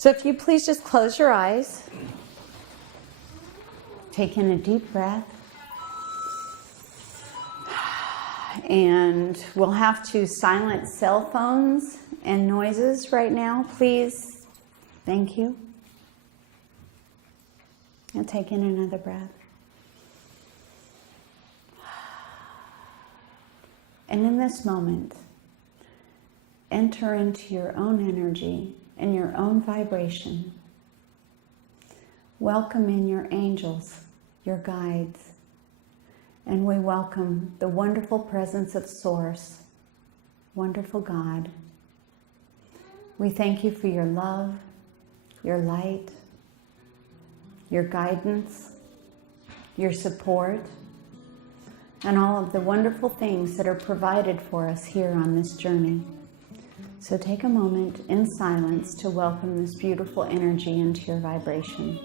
So if you please just close your eyes. Take in a deep breath. And we'll have to silence cell phones and noises right now, please. Thank you. And take in another breath. And in this moment, enter into your own energy and your own vibration. Welcome in your angels, your guides, and we welcome the wonderful presence of Source, wonderful God. We thank you for your love, your light, your guidance, your support, and all of the wonderful things that are provided for us here on this journey. So take a moment in silence to welcome this beautiful energy into your vibration.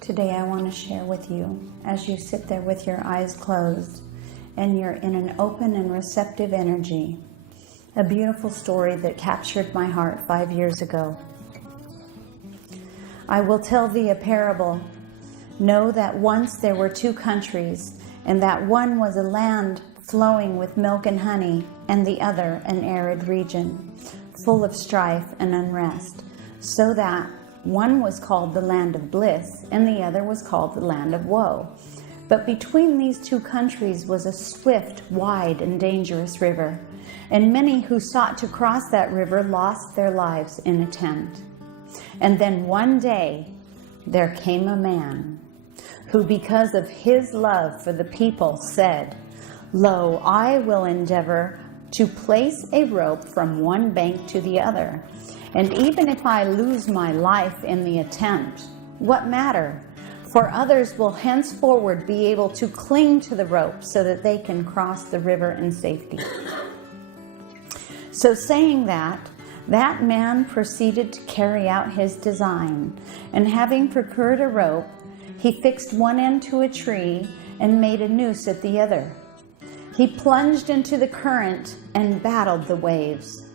Today I want to share with you, as you sit there with your eyes closed and you're in an open and receptive energy, a beautiful story that captured my heart 5 years ago. I will tell thee a parable. Know that once there were 2 countries, and that one was a land flowing with milk and honey, and the other an arid region, full of strife and unrest, so that one was called the land of bliss, and the other was called the land of woe. But between these 2 countries was a swift, wide, and dangerous river, and many who sought to cross that river lost their lives in attempt. And then one day there came a man who, because of his love for the people, said, "Lo, I will endeavor to place a rope from one bank to the other. And even if I lose my life in the attempt, what matter? For others will henceforward be able to cling to the rope so that they can cross the river in safety." So saying that man proceeded to carry out his design, and having procured a rope, he fixed one end to a tree and made a noose at the other. He plunged into the current and battled the waves.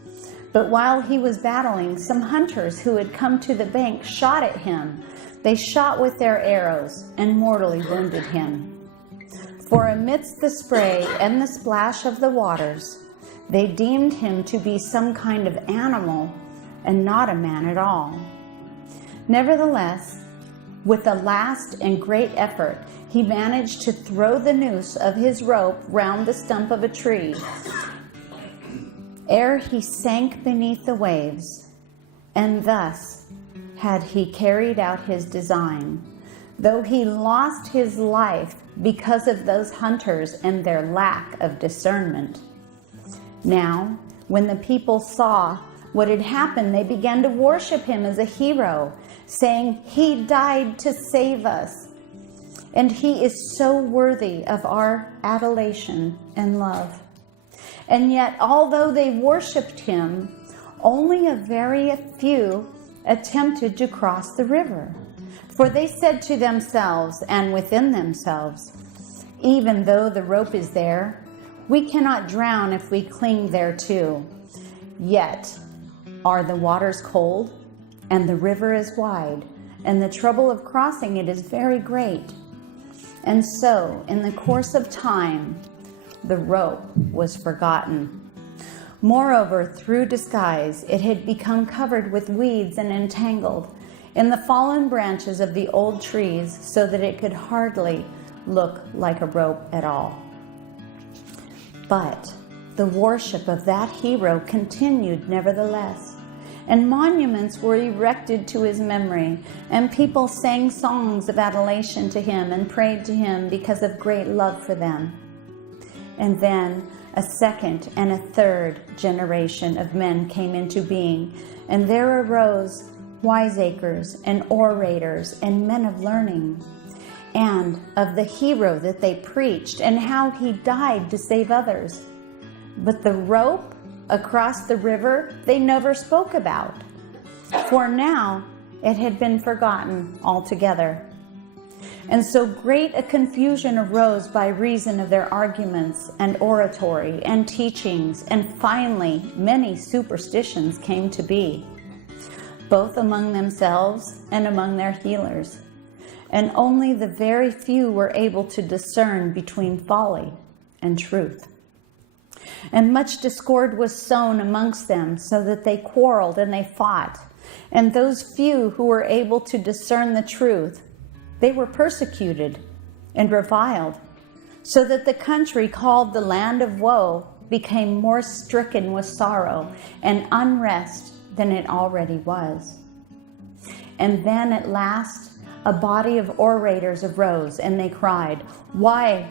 But while he was battling, some hunters who had come to the bank shot at him. They shot with their arrows and mortally wounded him. For amidst the spray and the splash of the waters, they deemed him to be some kind of animal and not a man at all. Nevertheless, with a last and great effort, he managed to throw the noose of his rope round the stump of a tree, ere he sank beneath the waves, and thus had he carried out his design, though he lost his life because of those hunters and their lack of discernment. Now, when the people saw what had happened, they began to worship him as a hero, saying, "He died to save us, and he is so worthy of our adulation and love." And yet, although they worshipped him, only a very few attempted to cross the river. For they said to themselves and within themselves, "Even though the rope is there, we cannot drown if we cling thereto. Yet are the waters cold, and the river is wide, and the trouble of crossing it is very great." And so, in the course of time, the rope was forgotten. Moreover, through disguise, it had become covered with weeds and entangled in the fallen branches of the old trees, so that it could hardly look like a rope at all. But the worship of that hero continued nevertheless, and monuments were erected to his memory, and people sang songs of adulation to him and prayed to him because of great love for them. And then a second and a third generation of men came into being, and there arose wiseacres and orators and men of learning. and of the hero that they preached and how he died to save others. But the rope across the river they never spoke about, for now it had been forgotten altogether. And so great a confusion arose by reason of their arguments and oratory and teachings, and finally many superstitions came to be, both among themselves and among their healers. And only the very few were able to discern between folly and truth. And much discord was sown amongst them, so that they quarreled and they fought. And those few who were able to discern the truth, they were persecuted and reviled, so that the country called the land of woe became more stricken with sorrow and unrest than it already was. And then at last a body of orators arose, and they cried, Why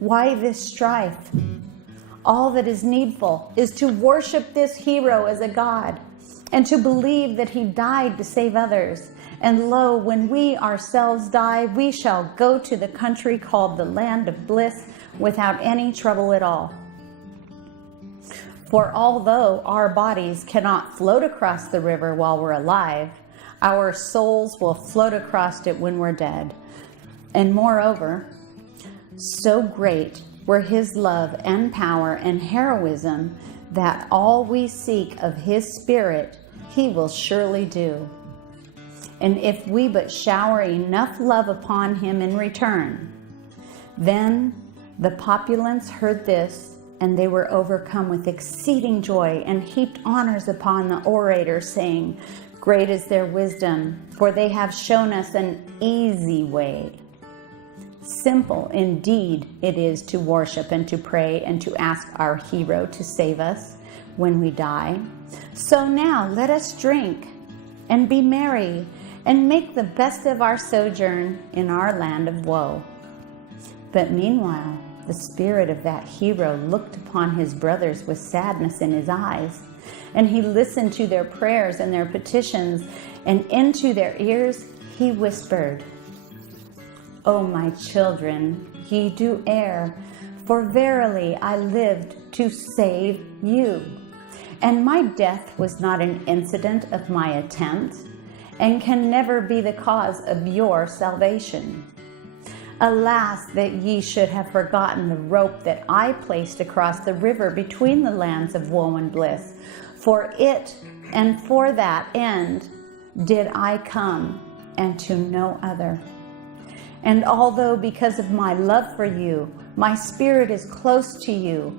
this strife? All that is needful is to worship this hero as a god, and to believe that he died to save others. And lo, when we ourselves die, we shall go to the country called the land of bliss without any trouble at all. For although our bodies cannot float across the river while we're alive, our souls will float across it when we're dead. And moreover, so great were his love and power and heroism that all we seek of his Spirit, he will surely do. And if we but shower enough love upon him in return. Then the populace heard this, and they were overcome with exceeding joy, and heaped honors upon the orator, saying, Great is their wisdom, for they have shown us an easy way. Simple indeed it is to worship and to pray and to ask our hero to save us when we die. So now let us drink and be merry, and make the best of our sojourn in our land of woe. But meanwhile, the spirit of that hero looked upon his brothers with sadness in his eyes, and he listened to their prayers and their petitions, and into their ears he whispered, O my children, ye do err, for verily I lived to save you. And my death was not an incident of my attempt, and can never be the cause of your salvation. Alas, that ye should have forgotten the rope that I placed across the river between the lands of woe and bliss. For it and for that end did I come, and to no other. And although because of my love for you, my spirit is close to you,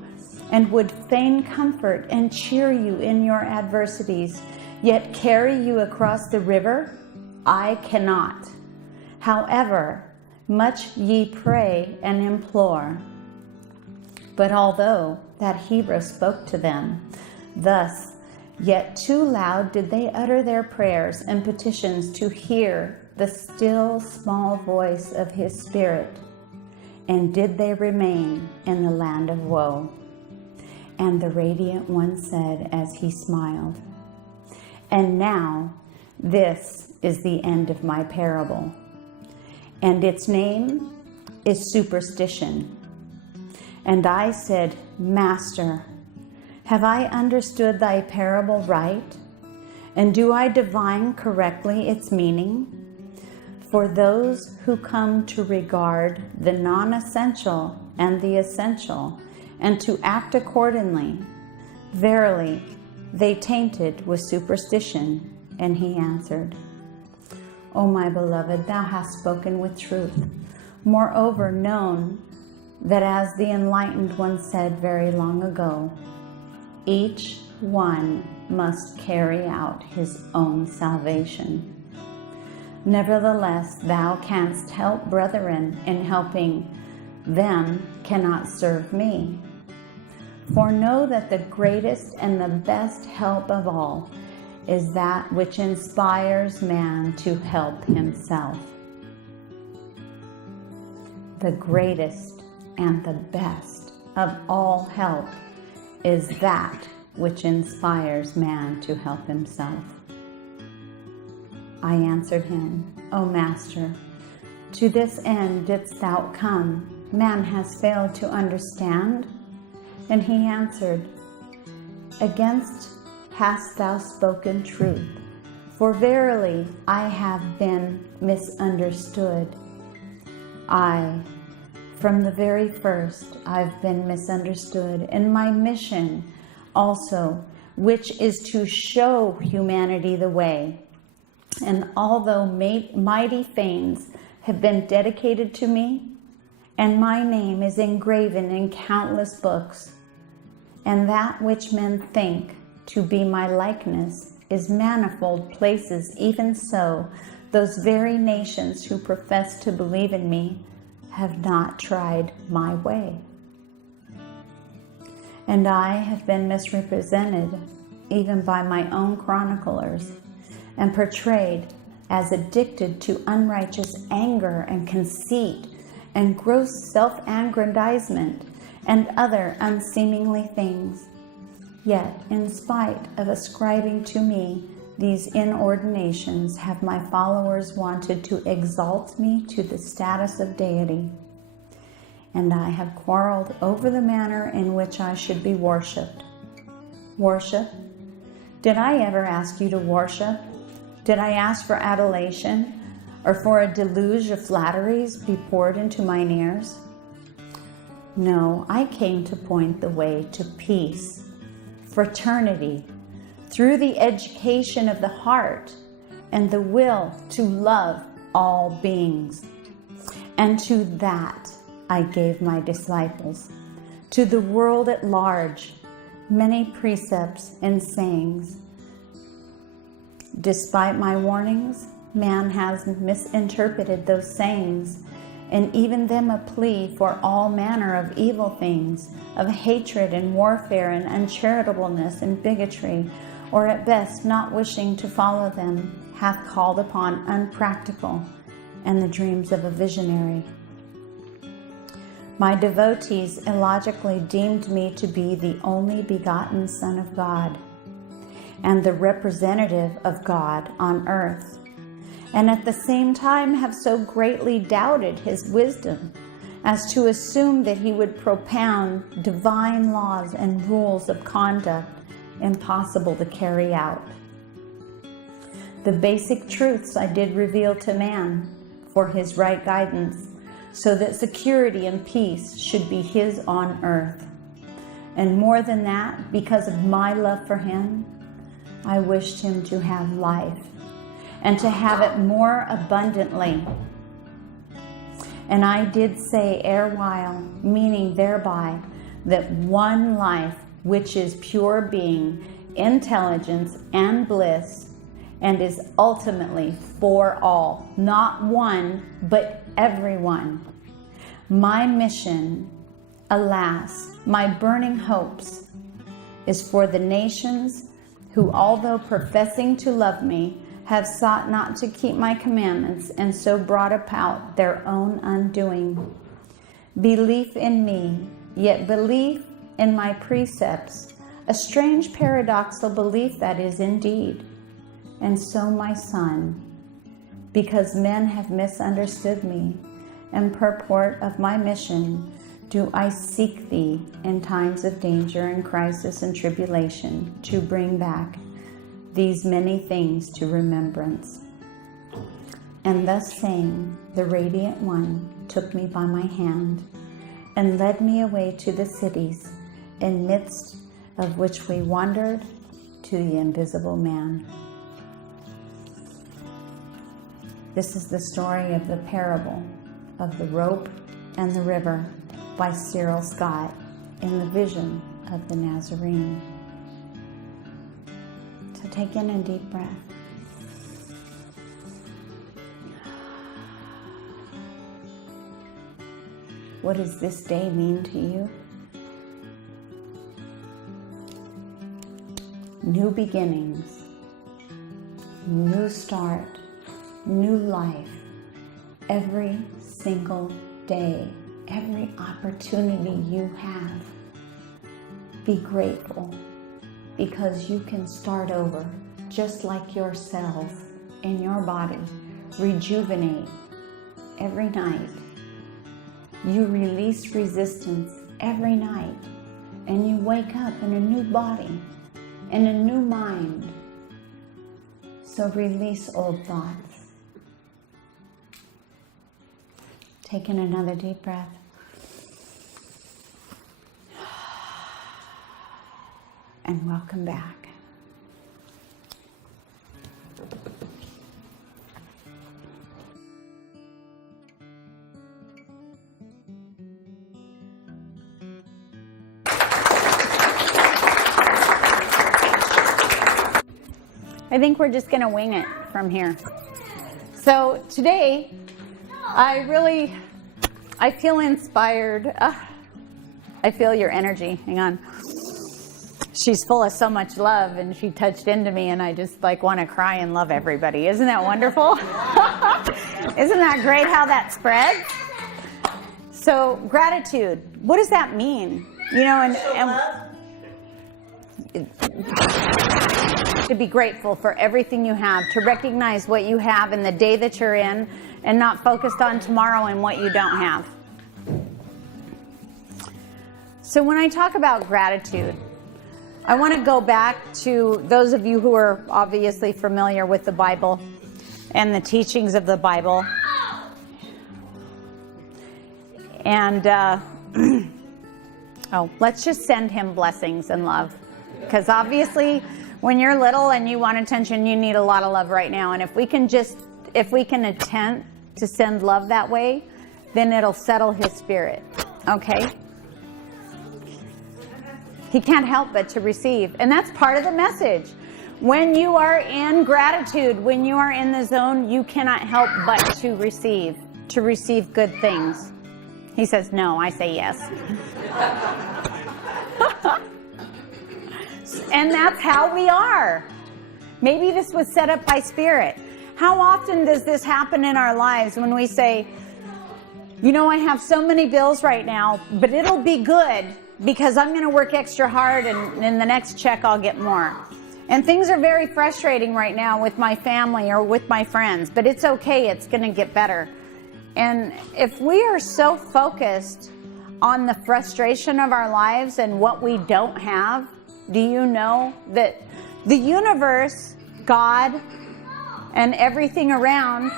and would fain comfort and cheer you in your adversities, yet carry you across the river, I cannot. However, much ye pray and implore. But although that hero spoke to them thus, yet too loud did they utter their prayers and petitions to hear the still small voice of his Spirit, and did they remain in the land of woe. And the radiant one said as he smiled, And now this is the end of my parable, and its name is superstition. And I said, Master, have I understood thy parable right? And do I divine correctly its meaning? For those who come to regard the non-essential and the essential, and to act accordingly, verily, they tainted with superstition. And he answered, O my beloved, thou hast spoken with truth. Moreover, known that as the enlightened one said very long ago, each one must carry out his own salvation. Nevertheless, thou canst help brethren in helping them cannot serve me. For know that the greatest and the best help of all is that which inspires man to help himself. The greatest and the best of all help is that which inspires man to help himself. I answered him, O Master, To this end didst thou come. Man has failed to understand. And he answered, Against hast thou spoken truth, for verily I have been misunderstood. From the very first, I've been misunderstood, and my mission also, which is to show humanity the way. And although mighty fanes have been dedicated to me, and my name is engraven in countless books, and that which men think to be my likeness is manifold places, even so, those very nations who profess to believe in me have not tried my way. And I have been misrepresented even by my own chroniclers and portrayed as addicted to unrighteous anger and conceit and gross self-aggrandizement and other unseemly things. Yet, in spite of ascribing to me these inordinations, have my followers wanted to exalt me to the status of deity. And I have quarreled over the manner in which I should be worshipped. Worship? Did I ever ask you to worship? Did I ask for adulation, or for a deluge of flatteries be poured into mine ears? No, I came to point the way to peace, fraternity, through the education of the heart and the will to love all beings. And to that I gave my disciples, to the world at large, many precepts and sayings. Despite my warnings, man has misinterpreted those sayings, and even them a plea for all manner of evil things, of hatred and warfare and uncharitableness and bigotry, or at best not wishing to follow them, hath called upon unpractical and the dreams of a visionary. My devotees illogically deemed me to be the only begotten Son of God and the representative of God on earth, and at the same time have so greatly doubted his wisdom as to assume that he would propound divine laws and rules of conduct impossible to carry out. The basic truths I did reveal to man for his right guidance, so that security and peace should be his on earth. And more than that, because of my love for him, I wished him to have life, and to have it more abundantly. And I did say erewhile, meaning thereby, that one life, which is pure being, intelligence, and bliss, and is ultimately for all, not one, but everyone. My mission, alas, my burning hopes, is for the nations who, although professing to love me, have sought not to keep my commandments, and so brought about their own undoing. Belief in me, yet belief in my precepts, a strange paradoxical belief that is indeed. And so, my son, because men have misunderstood me and purport of my mission, do I seek thee in times of danger and crisis and tribulation to bring back these many things to remembrance. And thus saying, the Radiant One took me by my hand and led me away to the cities, in midst of which we wandered to the invisible man. This is the story of the parable of the rope and the river by Cyril Scott in the Vision of the Nazarene. So take in a deep breath. What does this day mean to you? New beginnings, new start, new life, every single day, every opportunity you have. Be grateful, because you can start over just like your cells in your body rejuvenate every night. You release resistance every night. And you wake up in a new body, in a new mind. So release old thoughts. Taking another deep breath. And welcome back. I think we're just going to wing it from here. So today, I feel inspired. I feel your energy. Hang on. She's full of so much love, and she touched into me, and I just want to cry and love everybody. Isn't that wonderful? Isn't that great how that spreads? So gratitude, what does that mean? To be grateful for everything you have, to recognize what you have in the day that you're in, and not focused on tomorrow and what you don't have. So when I talk about gratitude, I want to go back to those of you who are obviously familiar with the Bible and the teachings of the Bible. And let's just send him blessings and love. Because obviously, when you're little and you want attention, you need a lot of love right now. And if we can attempt to send love that way, then it'll settle his spirit. Okay? He can't help but to receive. And that's part of the message. When you are in gratitude, when you are in the zone, you cannot help but to receive good things. He says no, I say yes. And that's how we are. Maybe this was set up by Spirit. How often does this happen in our lives when we say, I have so many bills right now, but it'll be good because I'm going to work extra hard and in the next check I'll get more. And things are very frustrating right now with my family or with my friends, but it's okay, it's going to get better. And if we are so focused on the frustration of our lives and what we don't have, do you know that the universe, God, and everything around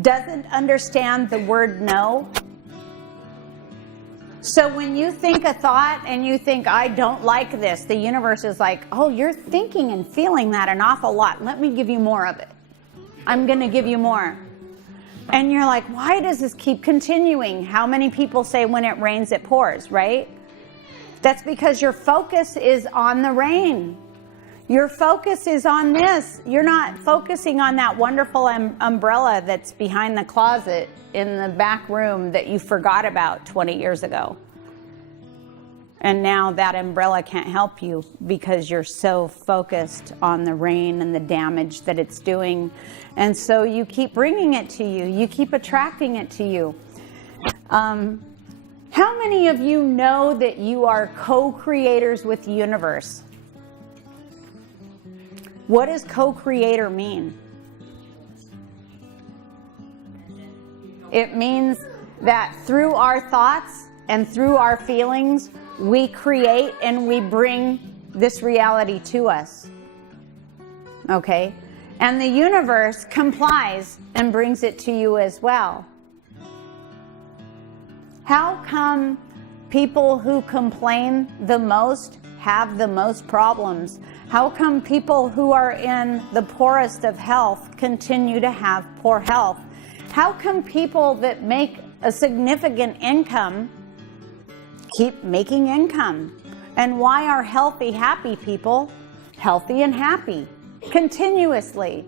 doesn't understand the word no? So when you think a thought and you think, I don't like this, the universe is like, oh, you're thinking and feeling that an awful lot. Let me give you more of it. I'm going to give you more. And you're like, why does this keep continuing? How many people say when it rains, it pours, right? That's because your focus is on the rain. Your focus is on this. You're not focusing on that wonderful umbrella that's behind the closet in the back room that you forgot about 20 years ago. And now that umbrella can't help you because you're so focused on the rain and the damage that it's doing. And so you keep bringing it to you. You keep attracting it to you. How many of you know that you are co-creators with the universe? What does co-creator mean? It means that through our thoughts and through our feelings, we create and we bring this reality to us. Okay? And the universe complies and brings it to you as well. How come people who complain the most have the most problems? How come people who are in the poorest of health continue to have poor health? How come people that make a significant income keep making income? And why are healthy, happy people healthy and happy continuously?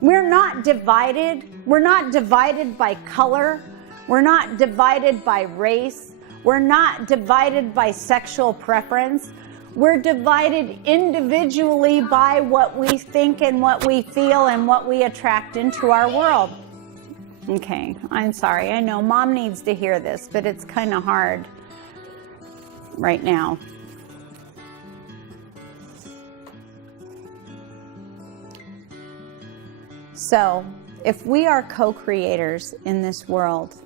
We're not divided. We're not divided by color. We're not divided by race. We're not divided by sexual preference. We're divided individually by what we think and what we feel and what we attract into our world. Okay, I'm sorry. I know Mom needs to hear this, but it's kind of hard right now. So, if we are co-creators in this world,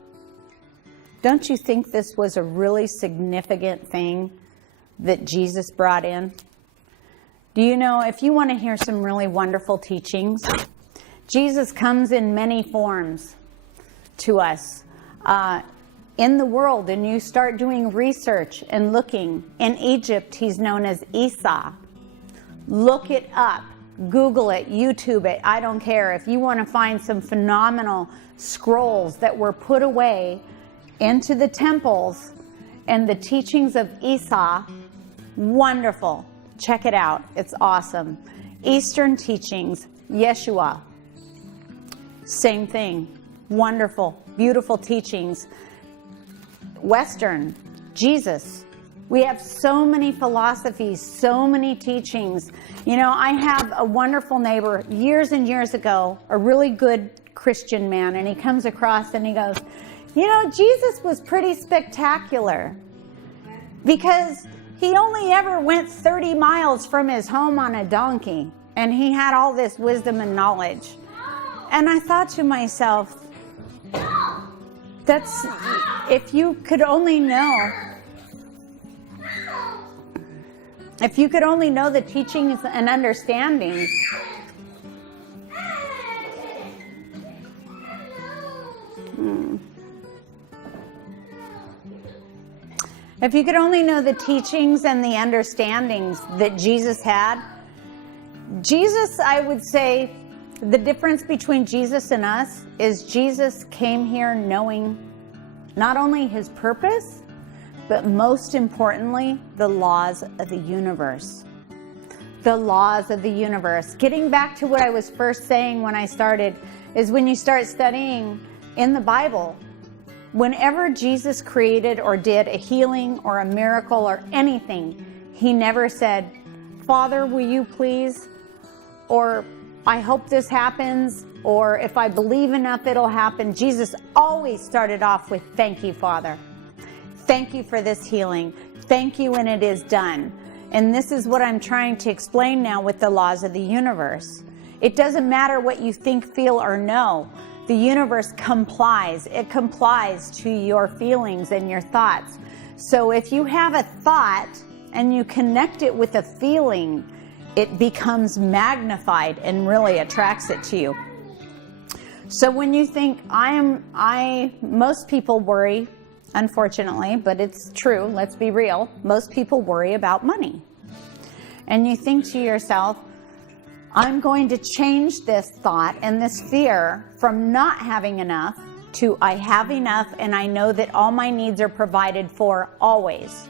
don't you think this was a really significant thing that Jesus brought in? Do you know, if you want to hear some really wonderful teachings, Jesus comes in many forms to us in the world, and you start doing research and looking. In Egypt, he's known as Esau. Look it up. Google it, YouTube it, I don't care. If you want to find some phenomenal scrolls that were put away into the temples and the teachings of Esau, wonderful. Check it out. It's awesome. Eastern teachings, Yeshua, same thing. Wonderful, beautiful teachings. Western, Jesus. We have so many philosophies, so many teachings. You know, I have a wonderful neighbor years and years ago, a really good Christian man, and he comes across and he goes, you know, Jesus was pretty spectacular because he only ever went 30 miles from his home on a donkey, and he had all this wisdom and knowledge. And I thought to myself, that's, if you could only know, if you could only know the teachings and understandings. If you could only know the teachings and the understandings that Jesus had. Jesus, I would say, the difference between Jesus and us is Jesus came here knowing not only his purpose, but most importantly, the laws of the universe. The laws of the universe. Getting back to what I was first saying when I started, is when you start studying in the Bible, whenever Jesus created or did a healing or a miracle or anything, he never said, Father, will you please? Or I hope this happens, or if I believe enough, it'll happen. Jesus always started off with, thank you, Father. Thank you for this healing. Thank you, and it is done. And this is what I'm trying to explain now with the laws of the universe. It doesn't matter what you think, feel, or know. The universe complies. It complies to your feelings and your thoughts. So if you have a thought and you connect it with a feeling, it becomes magnified and really attracts it to you. So when you think, most people worry, unfortunately, but it's true, let's be real, most people worry about money. And you think to yourself, I'm going to change this thought and this fear from not having enough to I have enough and I know that all my needs are provided for always.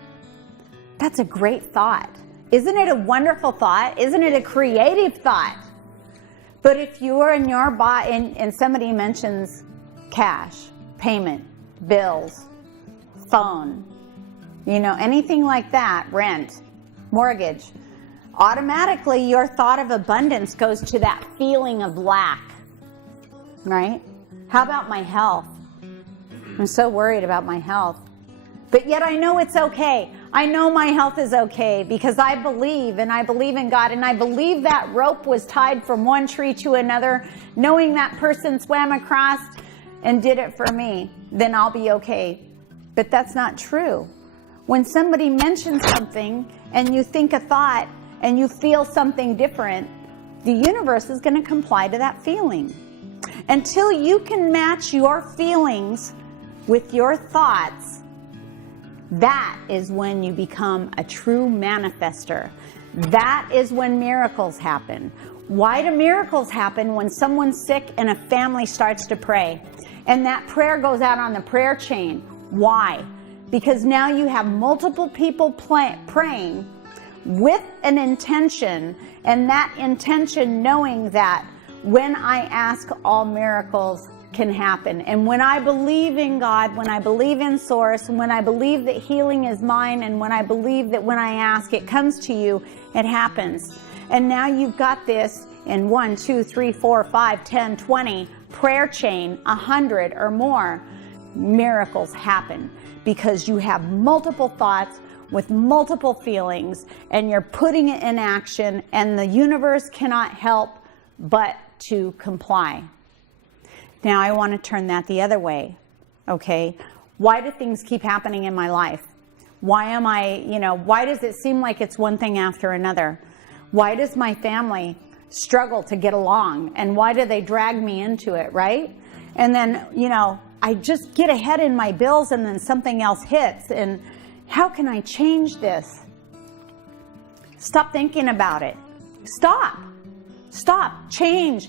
That's a great thought. Isn't it a wonderful thought? Isn't it a creative thought? But if you are in your body and somebody mentions cash, payment, bills, phone, you know, anything like that, rent, mortgage, automatically your thought of abundance goes to that feeling of lack, right? How about my health? I'm so worried about my health. But yet I know it's okay. I know my health is okay because I believe, and I believe in God, and I believe that rope was tied from one tree to another, knowing that person swam across and did it for me, then I'll be okay. But that's not true. When somebody mentions something and you think a thought and you feel something different, the universe is going to comply to that feeling. Until you can match your feelings with your thoughts, that is when you become a true manifester. That is when miracles happen. Why do miracles happen? When someone's sick and a family starts to pray, and that prayer goes out on the prayer chain. Why? Because now you have multiple people praying with an intention, and that intention knowing that when I ask, all miracles can happen. And when I believe in God, when I believe in Source, when I believe that healing is mine, and when I believe that when I ask, it comes to you, it happens. And now you've got this in 1, 2, 3, 4, 5, 10, 20 prayer chain, 100 or more. Miracles happen because you have multiple thoughts with multiple feelings, and you're putting it in action, and the universe cannot help but to comply. Now I want to turn that the other way, okay? Why do things keep happening in my life? Why am I, why does it seem like it's one thing after another? Why does my family struggle to get along? And why do they drag me into it, right? And then, I just get ahead in my bills and then something else hits. And how can I change this? Stop thinking about it. Stop. Change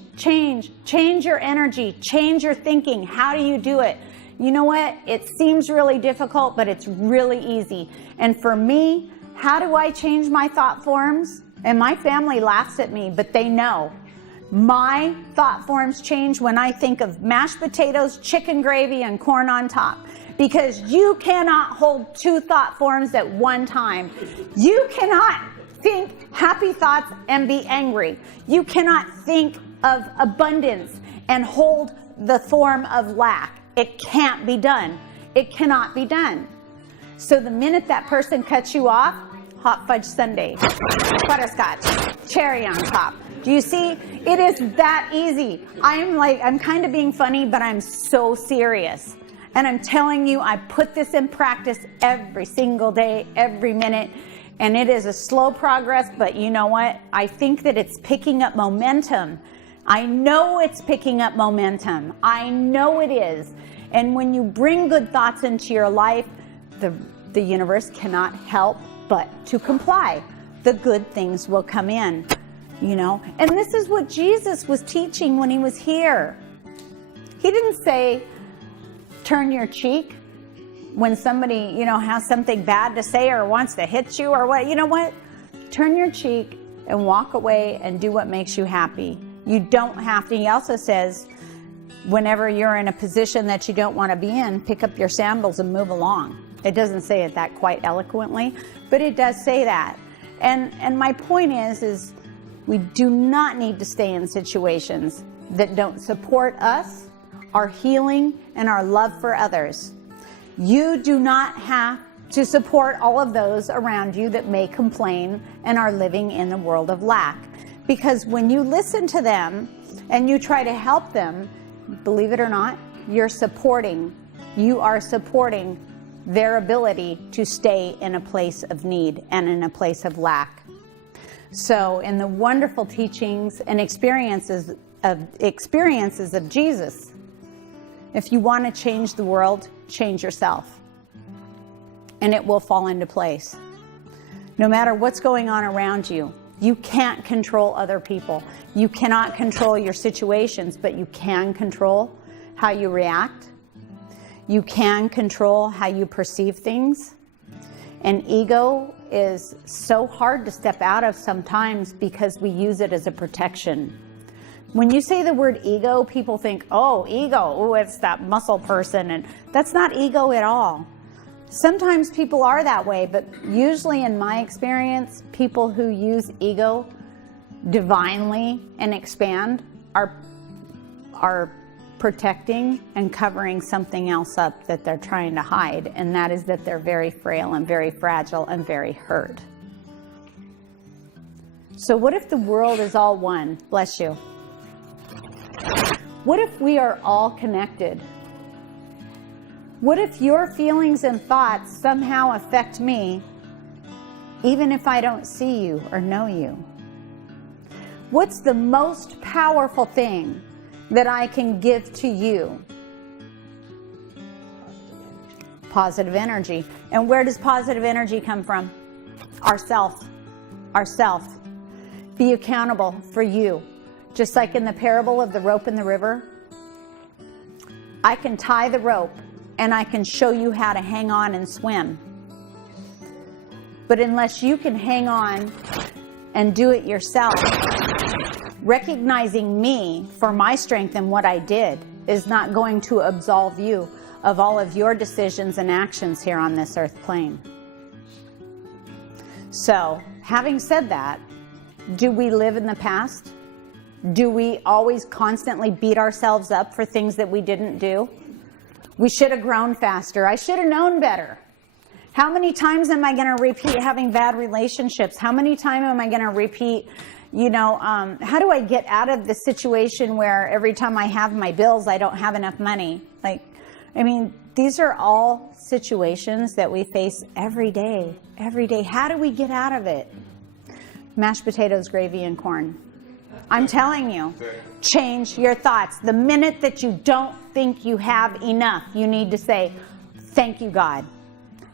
your energy, change your thinking. How do you do it? You know what? It seems really difficult, but it's really easy. And for me, how do I change my thought forms? And my family laughs at me, but they know. My thought forms change when I think of mashed potatoes, chicken gravy, and corn on top. Because you cannot hold two thought forms at one time. You cannot think happy thoughts and be angry. You cannot think of abundance and hold the form of lack. It can't be done. It cannot be done. So the minute that person cuts you off, hot fudge sundae, butterscotch, cherry on top. Do you see? It is that easy. I'm kind of being funny, but I'm so serious. And I'm telling you, I put this in practice every single day, every minute. And it is a slow progress, but you know what? I think that it's picking up momentum. I know it's picking up momentum. I know it is. And when you bring good thoughts into your life, the universe cannot help but to comply. The good things will come in, And this is what Jesus was teaching when he was here. He didn't say, turn your cheek when somebody, has something bad to say or wants to hit you or what. You know what? Turn your cheek and walk away and do what makes you happy. You don't have to. He also says, whenever you're in a position that you don't want to be in, pick up your sandals and move along. It doesn't say it that quite eloquently, but it does say that. And my point is we do not need to stay in situations that don't support us, our healing, and our love for others. You do not have to support all of those around you that may complain and are living in the world of lack. Because when you listen to them and you try to help them, believe it or not, you are supporting their ability to stay in a place of need and in a place of lack. So in the wonderful teachings and experiences of Jesus, if you want to change the world, change yourself. And it will fall into place. No matter what's going on around you, you can't control other people. You cannot control your situations, but you can control how you react. You can control how you perceive things. And ego is so hard to step out of sometimes because we use it as a protection. When you say the word ego, people think, oh, ego, oh, it's that muscle person. And that's not ego at all. Sometimes people are that way, but usually in my experience, people who use ego divinely and expand are protecting and covering something else up that they're trying to hide, and that is that they're very frail and very fragile and very hurt. So what if the world is all one? Bless you. What if we are all connected? What if your feelings and thoughts somehow affect me, even if I don't see you or know you? What's the most powerful thing that I can give to you? Positive energy. And where does positive energy come from? Ourself. Be accountable for you. Just like in the parable of the rope in the river, I can tie the rope and I can show you how to hang on and swim. But unless you can hang on and do it yourself, recognizing me for my strength and what I did is not going to absolve you of all of your decisions and actions here on this earth plane. So, having said that, do we live in the past? Do we always constantly beat ourselves up for things that we didn't do? We should have grown faster. I should have known better. How many times am I going to repeat having bad relationships? How many times am I going to repeat, how do I get out of the situation where every time I have my bills, I don't have enough money? These are all situations that we face every day. How do we get out of it? Mashed potatoes, gravy, and corn. I'm telling you, change your thoughts. The minute that you don't think you have enough, you need to say, thank you, God,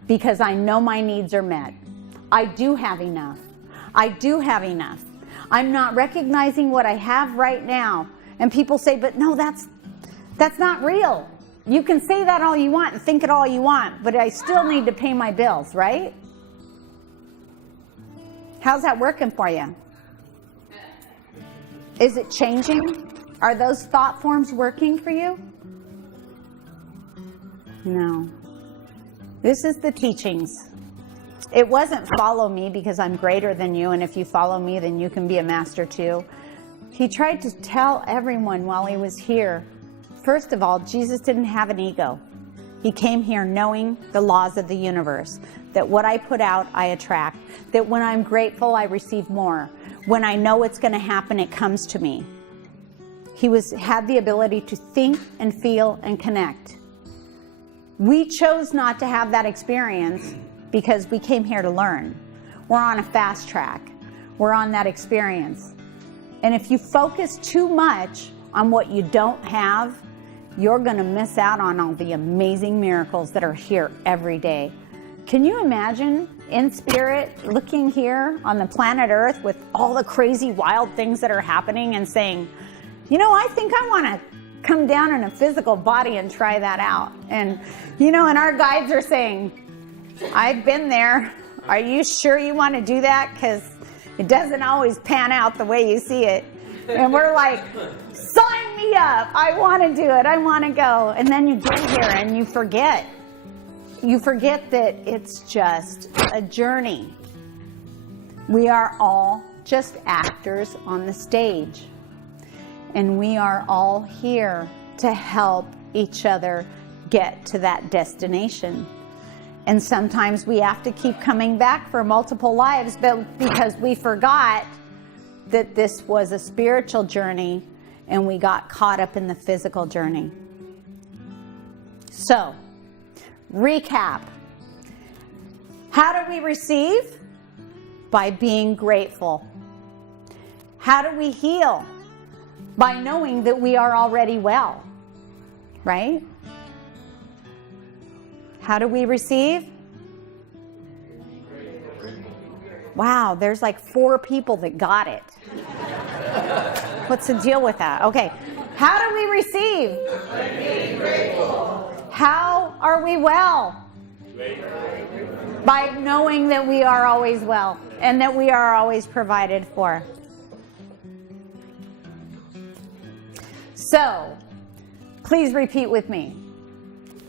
because I know my needs are met. I do have enough. I do have enough. I'm not recognizing what I have right now. And people say, but no, that's not real. You can say that all you want and think it all you want, but I still need to pay my bills, right? How's that working for you? Is it changing? Are those thought forms working for you? No. This is the teachings. It wasn't follow me because I'm greater than you, and if you follow me, then you can be a master too. He tried to tell everyone while he was here. First of all, Jesus didn't have an ego. He came here knowing the laws of the universe, that what I put out, I attract, that when I'm grateful, I receive more. When I know it's going to happen, it comes to me. He had the ability to think and feel and connect. We chose not to have that experience because we came here to learn. We're on a fast track. We're on that experience. And if you focus too much on what you don't have, you're going to miss out on all the amazing miracles that are here every day. Can you imagine in spirit looking here on the planet Earth with all the crazy wild things that are happening and saying, I think I want to come down in a physical body and try that out. And and our guides are saying, I've been there. Are you sure you want to do that? Because it doesn't always pan out the way you see it. And we're like, sign me up. I want to do it. I want to go. And then you get here and you forget. You forget that it's just a journey. We are all just actors on the stage. And we are all here to help each other get to that destination. And sometimes we have to keep coming back for multiple lives, but because we forgot that this was a spiritual journey and we got caught up in the physical journey. So, recap. How do we receive? By being grateful. How do we heal? By knowing that we are already well, right? How do we receive? Wow, there's like 4 people that got it. What's the deal with that? Okay, how do we receive? By being grateful. How are we well? By knowing that we are always well and that we are always provided for. So, please repeat with me.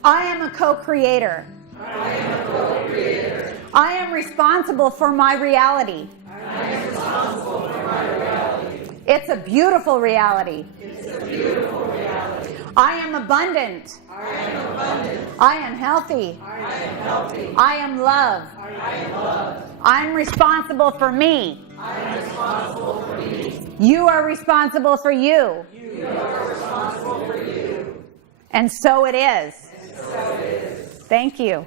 I am a co-creator. I am a co-creator. I am responsible for my reality. I am responsible for my reality. It's a beautiful reality. It's a beautiful reality. I am abundant. I am abundant. I am healthy. I am healthy. I am love. I am loved. I'm responsible for me. I am responsible for me. You are responsible for you. You are responsible for you. And so it is. And so it is. Thank you.